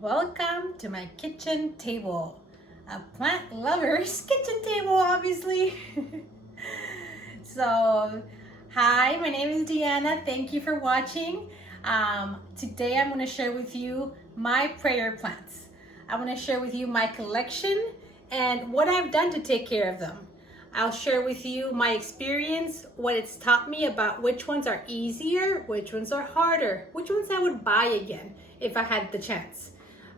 Welcome to my kitchen table. A plant lover's kitchen table, obviously. So, hi, my name is Deanna. Thank you for watching. Today I'm going to share with you my prayer plants. I want to share with you my collection and what I've done to take care of them. I'll share with you my experience, what it's taught me about which ones are easier, which ones are harder, which ones I would buy again if I had the chance.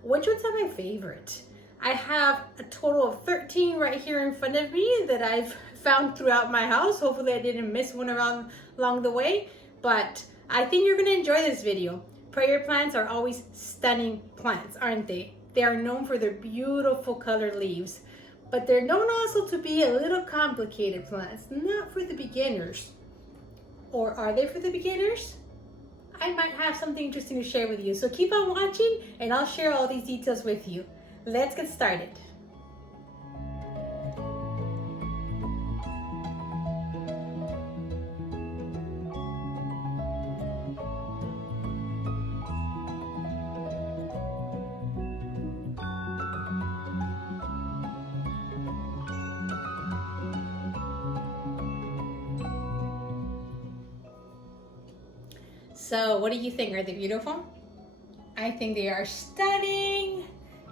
Which ones are my favorite? I have a total of 13 right here in front of me that I've found throughout my house. Hopefully I didn't miss one along the way, but I think you're gonna enjoy this video. Prayer plants are always stunning plants, aren't they? They are known for their beautiful colored leaves, but they're known also to be a little complicated plants, not for the beginners. Or are they for the beginners? I might have something interesting to share with you. So keep on watching and I'll share all these details with you. Let's get started. So what do you think? Are they beautiful? I think they are stunning.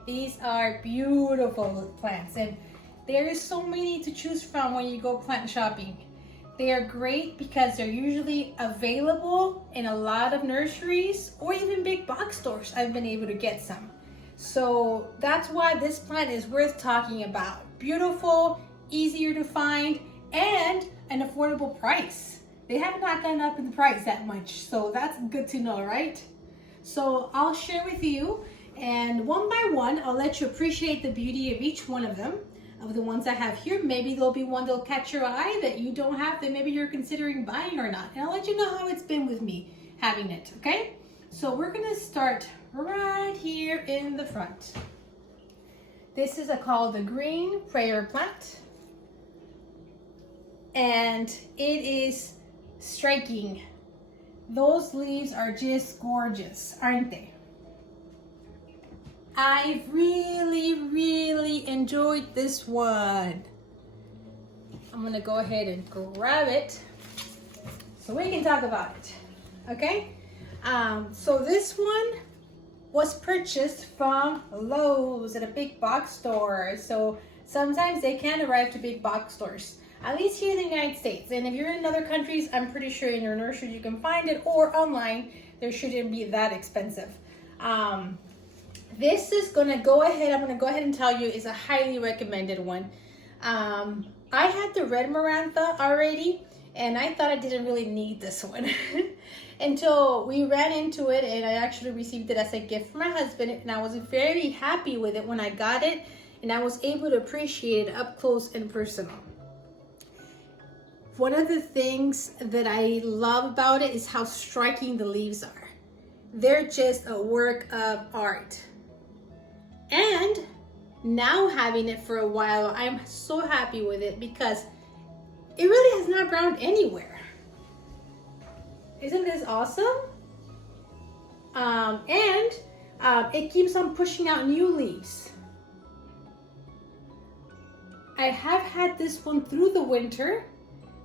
These are beautiful plants and there is so many to choose from when you go plant shopping. They are great because they're usually available in a lot of nurseries or even big box stores. I've been able to get some. So that's why this plant is worth talking about. Beautiful, easier to find, and an affordable price. They have not gone up in the price that much, so that's good to know, right? So I'll share with you, and one by one, I'll let you appreciate the beauty of each one of them, of the ones I have here. Maybe there'll be one that'll catch your eye that you don't have, that maybe you're considering buying or not. And I'll let you know how it's been with me having it, okay? So we're gonna start right here in the front. This is called the green prayer plant. And it is striking. Those leaves are just gorgeous, aren't they? I really enjoyed this one. I'm gonna go ahead and grab it so we can talk about it, okay? So this one was purchased from Lowe's at a big box store. So sometimes they can arrive to big box stores, at least here in the United States. And if you're in other countries, I'm pretty sure in your nursery you can find it, or online. There shouldn't be that expensive. This is I'm gonna go ahead and tell you, is a highly recommended one. I had the red Maranta already, and I thought I didn't really need this one until we ran into it, and I actually received it as a gift from my husband, and I was very happy with it when I got it, and I was able to appreciate it up close and personal. One of the things that I love about it is how striking the leaves are. They're just a work of art. And now having it for a while, I'm so happy with it because it really has not browned anywhere. Isn't this awesome? It keeps on pushing out new leaves. I have had this one through the winter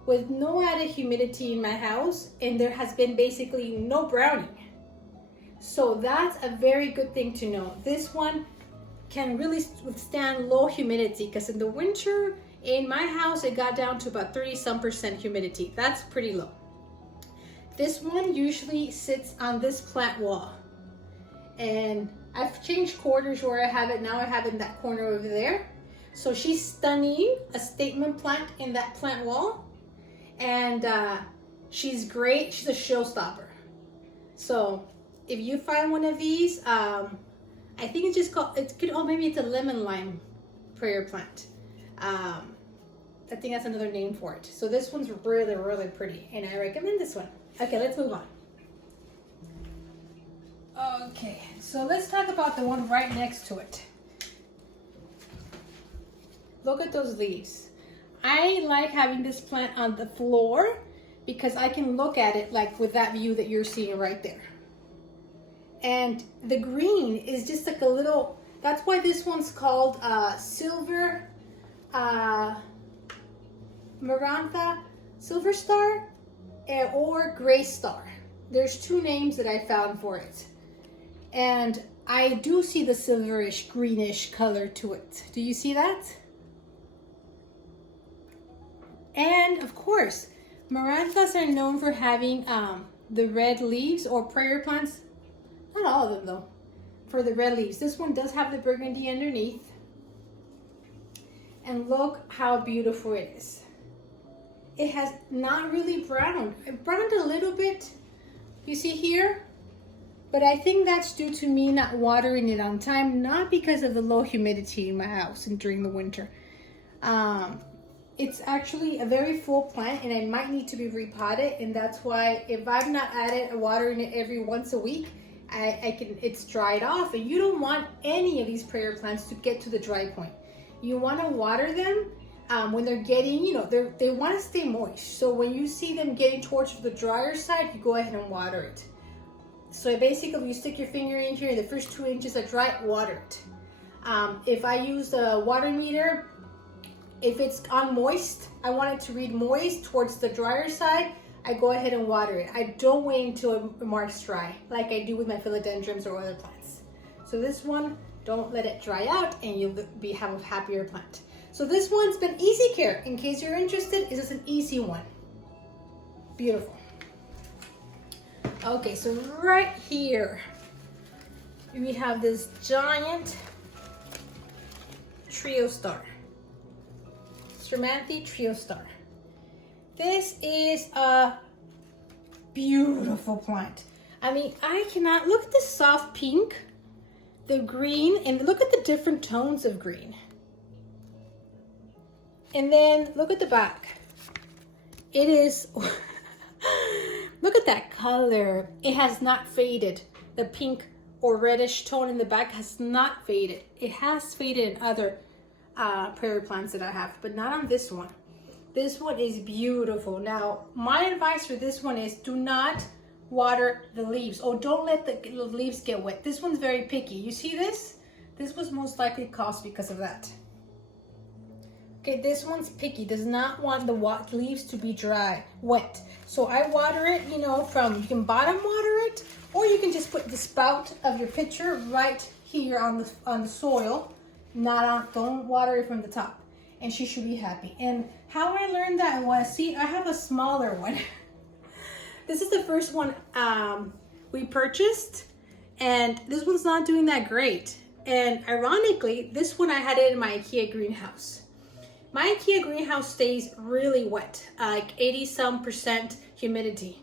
with no added humidity in my house, and there has been basically no browning. So that's a very good thing to know. This one can really withstand low humidity, because in the winter in my house it got down to about 30% humidity. That's pretty low. This one usually sits on this plant wall, and I've changed quarters where I have it now. I have it in that corner over there. So she's stunning, a statement plant in that plant wall. And she's great. She's a showstopper. So if you find one of these, I think it's just called, maybe it's a lemon lime prayer plant. I think that's another name for it. So this one's really pretty, and I recommend this one. Okay, let's move on. Okay, so let's talk about the one right next to it. Look at those leaves. I like having this plant on the floor because I can look at it like with that view that you're seeing right there. And the green is just like a little, that's why this one's called Silver Maranta, Silver Star, or Gray Star. There's two names that I found for it. And I do see the silverish, greenish color to it. Do you see that? And of course, Marantas are known for having the red leaves, or prayer plants. Not all of them though, for the red leaves. This one does have the burgundy underneath. And look how beautiful it is. It has not really browned. It browned a little bit, you see here? But I think that's due to me not watering it on time, not because of the low humidity in my house and during the winter. It's actually a very full plant and I might need to be repotted, and that's why if I've not added watering it every once a week, it's dried off, and you don't want any of these prayer plants to get to the dry point. You want to water them when they're getting, they want to stay moist. So when you see them getting towards the drier side, you go ahead and water it. So basically, you stick your finger in here, and the first 2 inches are dry, water it. If I use the water meter, if it's on moist, I want it to read moist towards the drier side, I go ahead and water it. I don't wait until it marks dry, like I do with my philodendrons or other plants. So this one, don't let it dry out, and you'll have a happier plant. So this one's been easy care. In case you're interested, it's just an easy one. Beautiful. Okay, so right here, we have this giant triostar. Stromanthe triostar. This is a beautiful plant. I mean, I cannot, look at the soft pink, the green, and look at the different tones of green. And then look at the back. It is, look at that color. It has not faded. The pink or reddish tone in the back has not faded. It has faded in other prairie plants that I have, but not on this one. This one is beautiful. Now, my advice for this one is do not water the leaves. Oh, don't let the leaves get wet. This one's very picky. You see this? This was most likely caused because of that. Okay, this one's picky. Does not want the leaves to be dry, wet. So I water it, you can bottom water it, or you can just put the spout of your pitcher right here on the soil. Don't water it from the top, and she should be happy. And how I learned that was, see, I have a smaller one. This is the first one we purchased, and this one's not doing that great. And ironically, this one I had it in my IKEA greenhouse. My IKEA greenhouse stays really wet, like 80-some% humidity.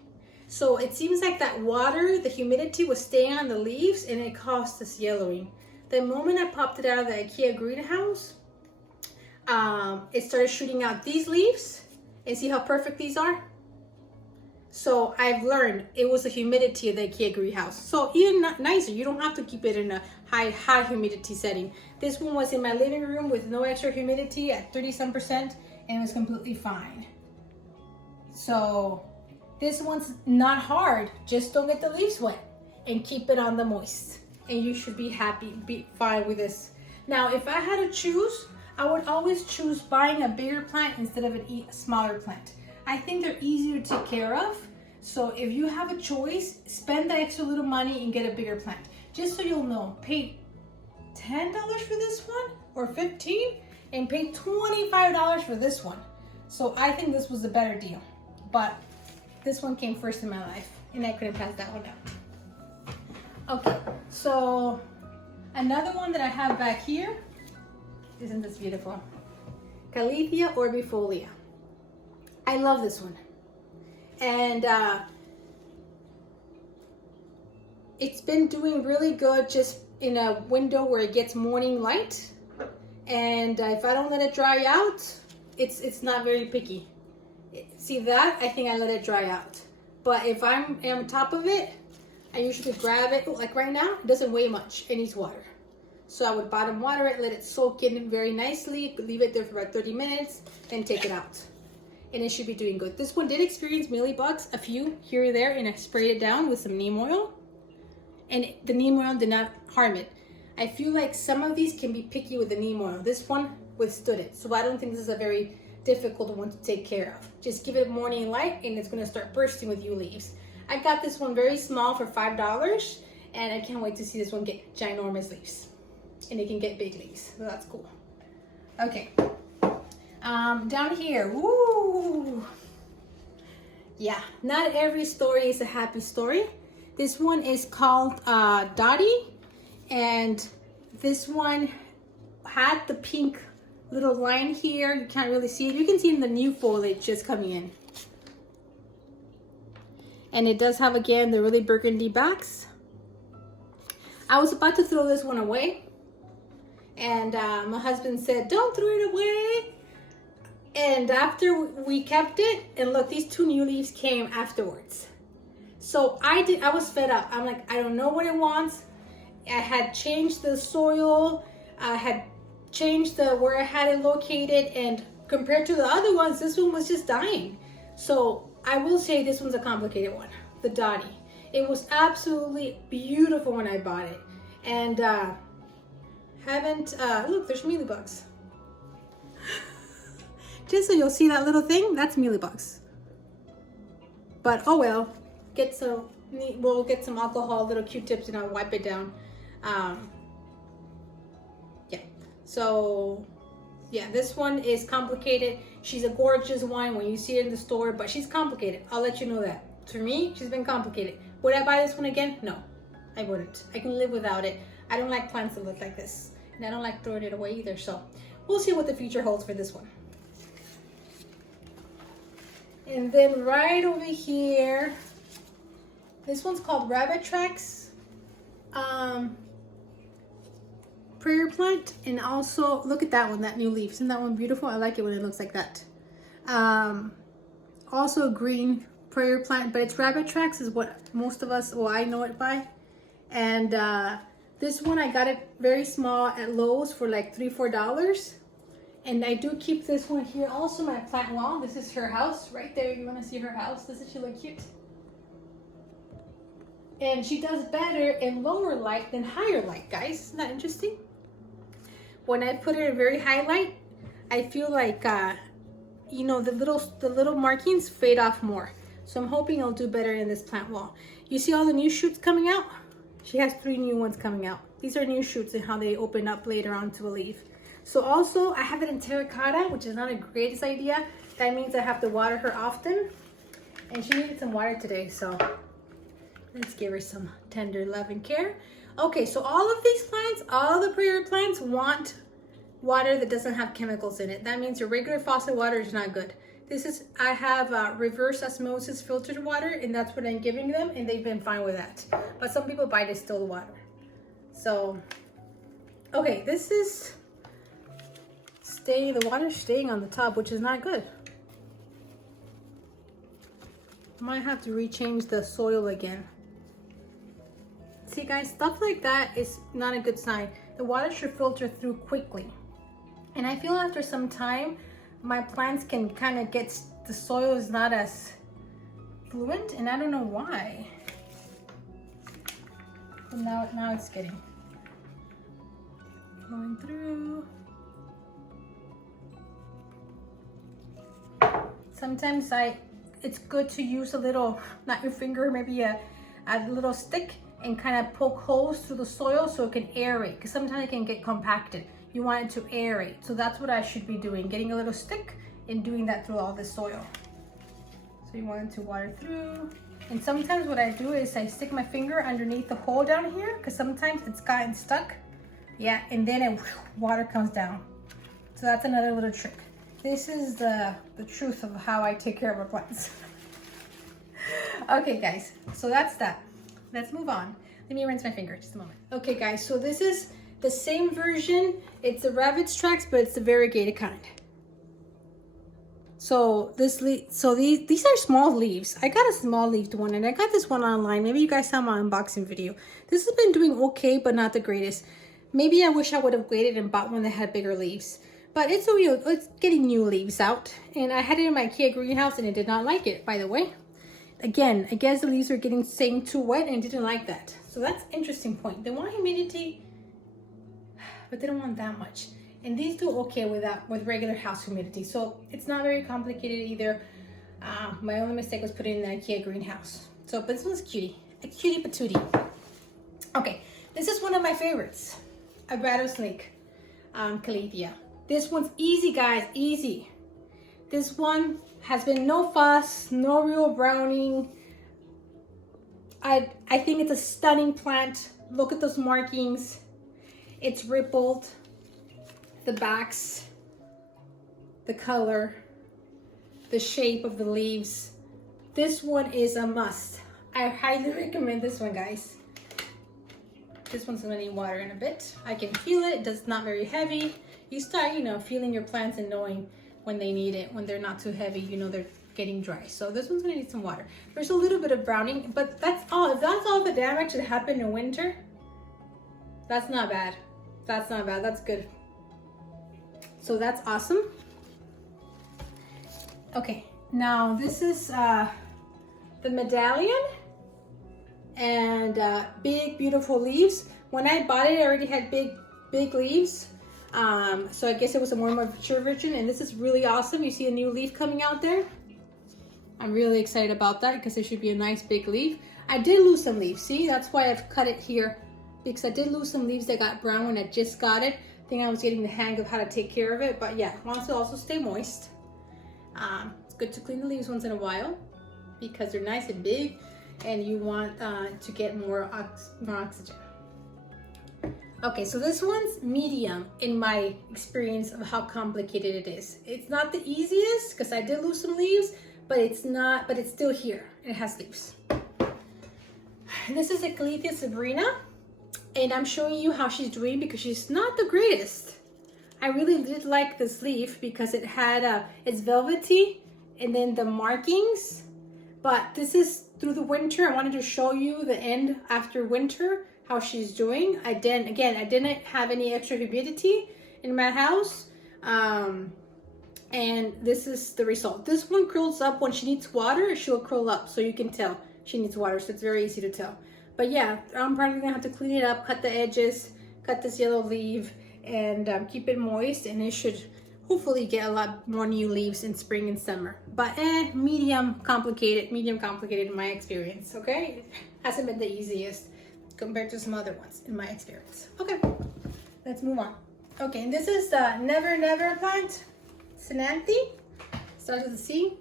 So it seems like that water, the humidity was staying on the leaves, and it caused this yellowing. The moment I popped it out of the IKEA greenhouse, it started shooting out these leaves, and see how perfect these are? So I've learned it was the humidity of the IKEA greenhouse. So even nicer, you don't have to keep it in a high humidity setting. This one was in my living room with no extra humidity at 30-some%, and it was completely fine. So this one's not hard, just don't get the leaves wet and keep it on the moist. And you should be happy, be fine with this. Now, if I had to choose, I would always choose buying a bigger plant instead of a smaller plant. I think they're easier to take care of. So if you have a choice, spend the extra little money and get a bigger plant. Just so you'll know, pay $10 for this one or $15 and pay $25 for this one. So I think this was a better deal. But this one came first in my life, and I couldn't pass that one up. Okay, so another one that I have back here, isn't this beautiful? Calathea orbifolia. I love this one. And it's been doing really good just in a window where it gets morning light. And if I don't let it dry out, it's not very picky. See that? I think I let it dry out. But if I'm on top of it, I usually grab it, like right now, it doesn't weigh much, it needs water. So I would bottom water it, let it soak in very nicely, leave it there for about 30 minutes, then take it out. And it should be doing good. This one did experience mealybugs, a few here or there, and I sprayed it down with some neem oil. and the neem oil did not harm it. I feel like some of these can be picky with the neem oil. This one withstood it, so I don't think this is a very difficult one to take care of. Just give it morning light and it's gonna start bursting with new leaves. I got this one very small for $5, and I can't wait to see this one get ginormous leaves, and it can get big leaves, so that's cool. Okay, down here, woo! Yeah, not every story is a happy story. This one is called Dottie, and this one had the pink little line here. You can't really see it. You can see in the new foliage just coming in. And it does have, again, the really burgundy backs. I was about to throw this one away, and my husband said, don't throw it away. And after we kept it, and look, these 2 new leaves came afterwards. So I was fed up. I'm like, I don't know what it wants. I had changed the soil. I had changed where I had it located, and compared to the other ones, this one was just dying. So I will say this one's a complicated one, the Dottie. It was absolutely beautiful when I bought it, and look, there's mealybugs. Just so you'll see that little thing, that's mealybugs. But oh well, we'll get some alcohol, little Q-tips, and I'll wipe it down. Yeah, so yeah, this one is complicated. She's a gorgeous one when you see it in the store, but she's complicated. I'll let you know that. For me, she's been complicated. Would I buy this one again? No, I wouldn't. I can live without it. I don't like plants that look like this, and I don't like throwing it away either. So we'll see what the future holds for this one. And then right over here, this one's called Rabbit Tracks prayer plant. And also look at that one, that new leaf. Isn't that one beautiful? I like it when it looks like that. Also green prayer plant, but it's Rabbit Tracks is what most of us, well, I know it by. And this one, I got it very small at Lowe's for like $3 or $4. And I do keep this one here. Also my plant wall. This is her house right there. You want to see her house? Doesn't she look cute? And she does better in lower light than higher light, guys. Isn't that interesting? When I put it in very high light, I feel like you know, the little markings fade off more. So I'm hoping I'll do better in this plant wall. You see all the new shoots coming out? She has 3 new ones coming out. These are new shoots and how they open up later on to a leaf. So also I have it in terracotta, which is not a greatest idea. That means I have to water her often. And she needed some water today, so let's give her some tender love and care. Okay, so all of these plants, all the prayer plants want water that doesn't have chemicals in it. That means your regular faucet water is not good. I have reverse osmosis filtered water, and that's what I'm giving them, and they've been fine with that. But some people buy distilled water. So, okay, this is the water's staying on the top, which is not good. I might have to rechange the soil again. See guys, stuff like that is not a good sign. The water should filter through quickly. And I feel after some time, my plants can kind of get, the soil is not as fluent, and I don't know why. But now it's getting flowing through. Sometimes it's good to use a little, not your finger, maybe a little stick, and kind of poke holes through the soil so it can aerate, because sometimes it can get compacted. You want it to aerate. So that's what I should be doing, getting a little stick and doing that through all the soil. So you want it to water through. And sometimes what I do is I stick my finger underneath the hole down here, because sometimes it's gotten stuck. Yeah, and then water comes down. So that's another little trick. This is the truth of how I take care of our plants. Okay guys, so that's that. Let's move on. Let me rinse my finger just a moment. Okay guys, so this is the same version. It's the Rabbit's Tracks, but it's the variegated kind. So these are small leaves. I got a small leafed one, and I got this one online. Maybe you guys saw my unboxing video. This has been doing okay, but not the greatest. Maybe I wish I would have waited and bought one that had bigger leaves. But it's getting new leaves out. And I had it in my IKEA greenhouse, and it did not like it, by the way. Again, I guess the leaves are getting too wet and didn't like that. So that's interesting point. They want humidity, but they don't want that much. And these do okay with that, with regular house humidity. So it's not very complicated either. My only mistake was putting in the IKEA greenhouse. So, but this one's cutie, a cutie patootie. Okay, this is one of my favorites, a rattlesnake, Calathea. This one's easy, guys, easy. This one has been no fuss, no real browning. I think it's a stunning plant. Look at those markings. It's rippled, the backs, the color, the shape of the leaves. This one is a must. I highly recommend this one, guys. This one's gonna need water in a bit. I can feel it, it's not very heavy. You start, you know, feeling your plants and knowing when they need it. When they're not too heavy, you know they're getting dry. So this one's gonna need some water. There's a little bit of browning, but that's all. If that's all the damage that happened in winter, that's not bad. That's not bad, that's good. So that's awesome. Okay, now this is the Medallion, and big beautiful leaves. When I bought it, I already had big leaves. So I guess it was a more mature version, and this is really awesome. You see a new leaf coming out there. I'm really excited about that because it should be a nice big leaf. I did lose some leaves. See, that's why I've cut it here, because I did lose some leaves that got brown when I just got it. I think I was getting the hang of how to take care of it, but yeah, it wants to also stay moist. It's good to clean the leaves once in a while because they're nice and big, and you want to get more oxygen. Okay, so this one's medium in my experience of how complicated it is. It's not the easiest because I did lose some leaves, but it's still here. It has leaves. This is a Calathea Sabrina, and I'm showing you how she's doing because she's not the greatest. I really did like this leaf because it had it's velvety and then the markings, but this is through the winter. I wanted to show you the end after winter, how she's doing. I didn't have any extra humidity in my house, and this is the result. This one curls up when she needs water. She'll curl up, so you can tell she needs water, so it's very easy to tell. But yeah, I'm probably gonna have to clean it up, cut the edges, cut this yellow leaf, and keep it moist, and it should hopefully get a lot more new leaves in spring and summer. But medium complicated in my experience. Okay, hasn't been the easiest compared to some other ones in my experience. Okay, let's move on. Okay, and this is the Never Never plant, Ctenanthe, starts with a C.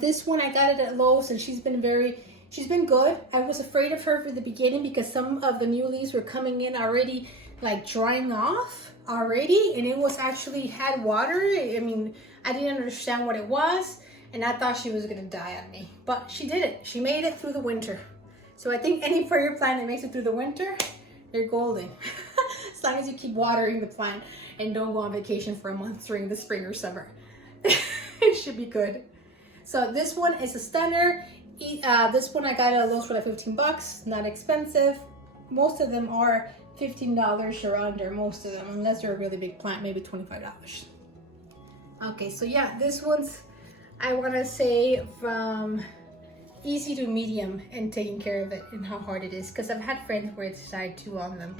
This one I got it at Lowe's, and she's been good. I was afraid of her for the beginning because some of the new leaves were coming in already, like drying off already, and it was actually had water. I mean, I didn't understand what it was, and I thought she was gonna die on me, but she did it. She made it through the winter. So I think any prayer plant that makes it through the winter, they're golden. As long as you keep watering the plant and don't go on vacation for a month during the spring or summer. It should be good. So this one is a stunner. This one I got at Lowe's for like 15 bucks, not expensive. Most of them are $15 or under, most of them, unless they're a really big plant, maybe $25. Okay, so yeah, this one's, I wanna say from easy to medium in taking care of it and how hard it is, because I've had friends where it's died too on them.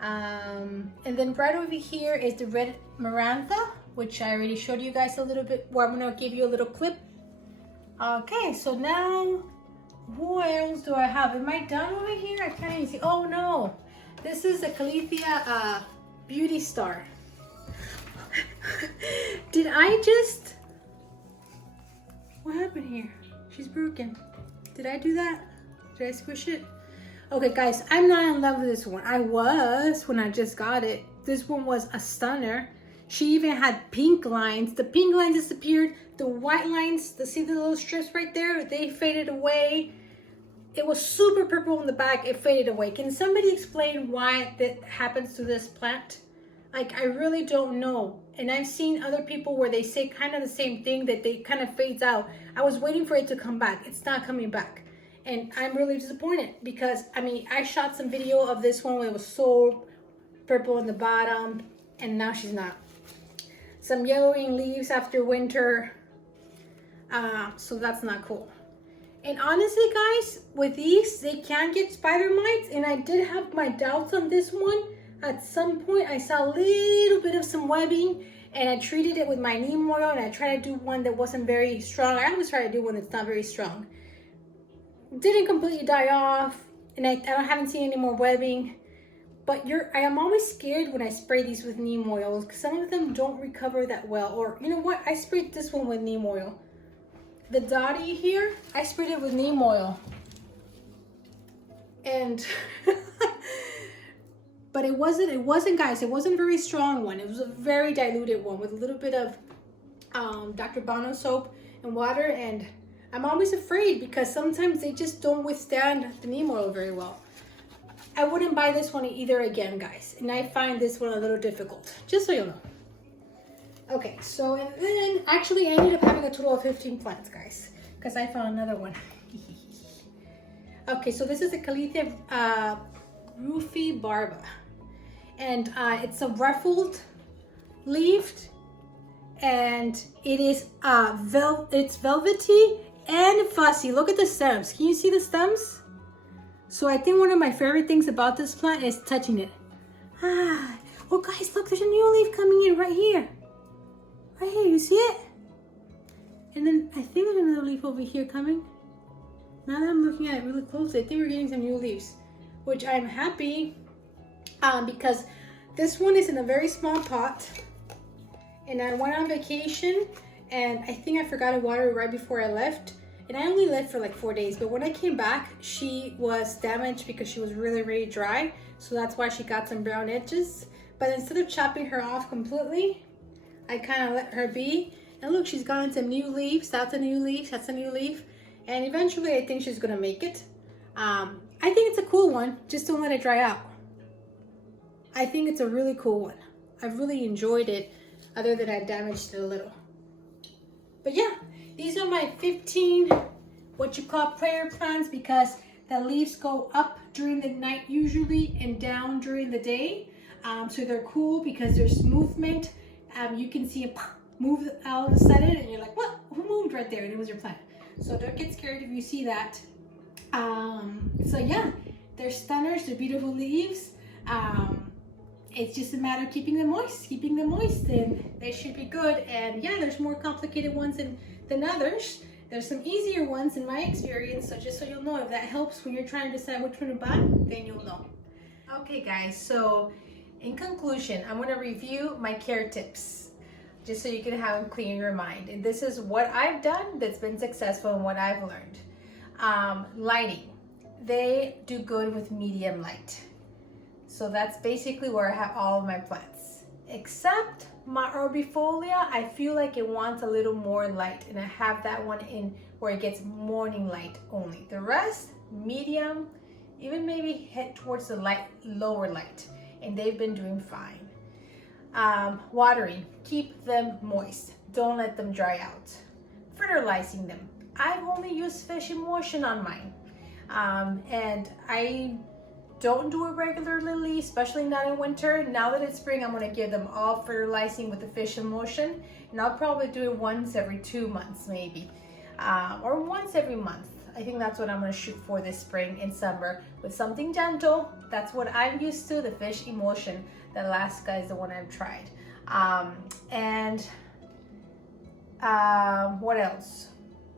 And then right over here is the red Maranta, which I already showed you guys a little bit, where I'm gonna give you a little clip. Okay, so now, who else do I have? Am I done over here? I can't even see. Oh no, this is a Calathea Beauty Star. Did I just, what happened here? She's broken. Did I do that? Did I squish it? Okay guys, I'm not in love with this one. I was when I just got it. This one was a stunner. She even had pink lines. The pink lines disappeared. The white lines, see the little strips right there? They faded away. It was super purple in the back. It faded away. Can somebody explain why that happens to this plant? Like, I really don't know. And I've seen other people where they say kind of the same thing, that they kind of fades out. I was waiting for it to come back. It's not coming back. And I'm really disappointed because, I mean, I shot some video of this one where it was so purple in the bottom, and now she's not. Some yellowing leaves after winter. So that's not cool. And honestly, guys, with these, they can get spider mites, and I did have my doubts on this one. At some point, I saw a little bit of some webbing, and I treated it with my neem oil, and I tried to do one that wasn't very strong. I always try to do one that's not very strong. Didn't completely die off, and I haven't seen any more webbing. But I am always scared when I spray these with neem oil, because some of them don't recover that well. Or, you know what? I sprayed this one with neem oil. The Dottie here, I sprayed it with neem oil. And, but it wasn't, guys, it wasn't a very strong one. It was a very diluted one with a little bit of Dr. Bono soap and water. And I'm always afraid because sometimes they just don't withstand the neem oil very well. I wouldn't buy this one either again, guys. And I find this one a little difficult, just so you know. Okay, so, and then actually I ended up having a total of 15 plants, guys, because I found another one. Okay, so this is a Calathea Rufibarba. And it's a ruffled leafed, and it is it's velvety and fussy. Look at the stems. Can you see the stems? So I think one of my favorite things about this plant is touching it. Oh guys, look, there's a new leaf coming in right here. Right here, you see it? And then I think there's another leaf over here coming. Now that I'm looking at it really closely, I think we're getting some new leaves, which I'm happy because this one is in a very small pot. And I went on vacation, and I think I forgot to water it right before I left. And I only left for like 4 days, but when I came back, she was damaged because she was really, really dry. So that's why she got some brown edges. But instead of chopping her off completely, I kind of let her be. And look, she's gotten some new leaves. That's a new leaf, that's a new leaf. And eventually I think she's gonna make it. I think it's a cool one, just don't let it dry out. I think it's a really cool one. I've really enjoyed it, other than I damaged it a little. But yeah. These are my 15, what you call prayer plants, because the leaves go up during the night usually and down during the day. So they're cool because there's movement. You can see it move all of a sudden and you're like, what? Who moved right there? And it was your plant. So don't get scared if you see that. So yeah, they're stunners, they're beautiful leaves. It's just a matter of keeping them moist, and they should be good. And yeah, there's more complicated ones than others. There's some easier ones in my experience, so just so you'll know, if that helps when you're trying to decide which one to buy, then you'll know. Okay guys, so in conclusion, I'm going to review my care tips, just so you can have them clear in your mind. And this is what I've done that's been successful and what I've learned. Lighting. They do good with medium light. So that's basically where I have all of my plants. Except my orbifolia, I feel like it wants a little more light, and I have that one in where it gets morning light only. The rest, medium, even maybe head towards the lower light, and they've been doing fine. Watering, keep them moist. Don't let them dry out. Fertilizing them. I've only used fish emulsion on mine. And I don't do it regularly, especially not in winter. Now that it's spring, I'm gonna give them all fertilizing with the fish emulsion, and I'll probably do it once every 2 months maybe, or once every month. I think that's what I'm gonna shoot for this spring and summer, with something gentle. That's what I'm used to, the fish emulsion. The Alaska is the one I've tried. What else?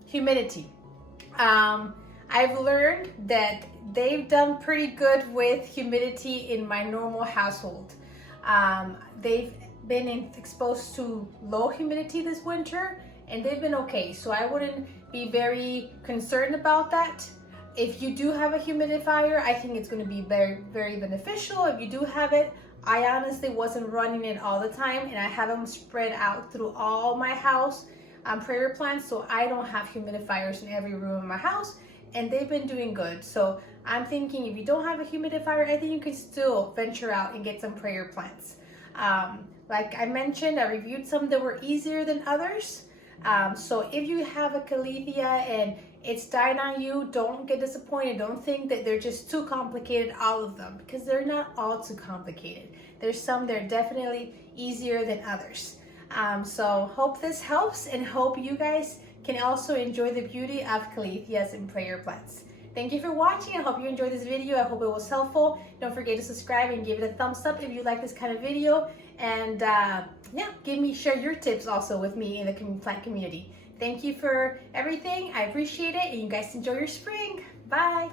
Humidity. I've learned that they've done pretty good with humidity in my normal household. They've been exposed to low humidity this winter, and they've been okay. So I wouldn't be very concerned about that. If you do have a humidifier, I think it's going to be very, very beneficial. If you do have it, I honestly wasn't running it all the time, and I have them spread out through all my house prayer plants, so I don't have humidifiers in every room in my house. And they've been doing good. So I'm thinking if you don't have a humidifier, I think you can still venture out and get some prayer plants. Like I mentioned, I reviewed some that were easier than others. So if you have a Calathea and it's dying on you, don't get disappointed. Don't think that they're just too complicated, all of them, because they're not all too complicated. There's some that are definitely easier than others. So hope this helps, and hope you guys can also enjoy the beauty of Calatheas and prayer plants. Thank you for watching. I hope you enjoyed this video. I hope it was helpful. Don't forget to subscribe and give it a thumbs up if you like this kind of video. And yeah, share your tips also with me in the plant community. Thank you for everything. I appreciate it. And you guys enjoy your spring. Bye.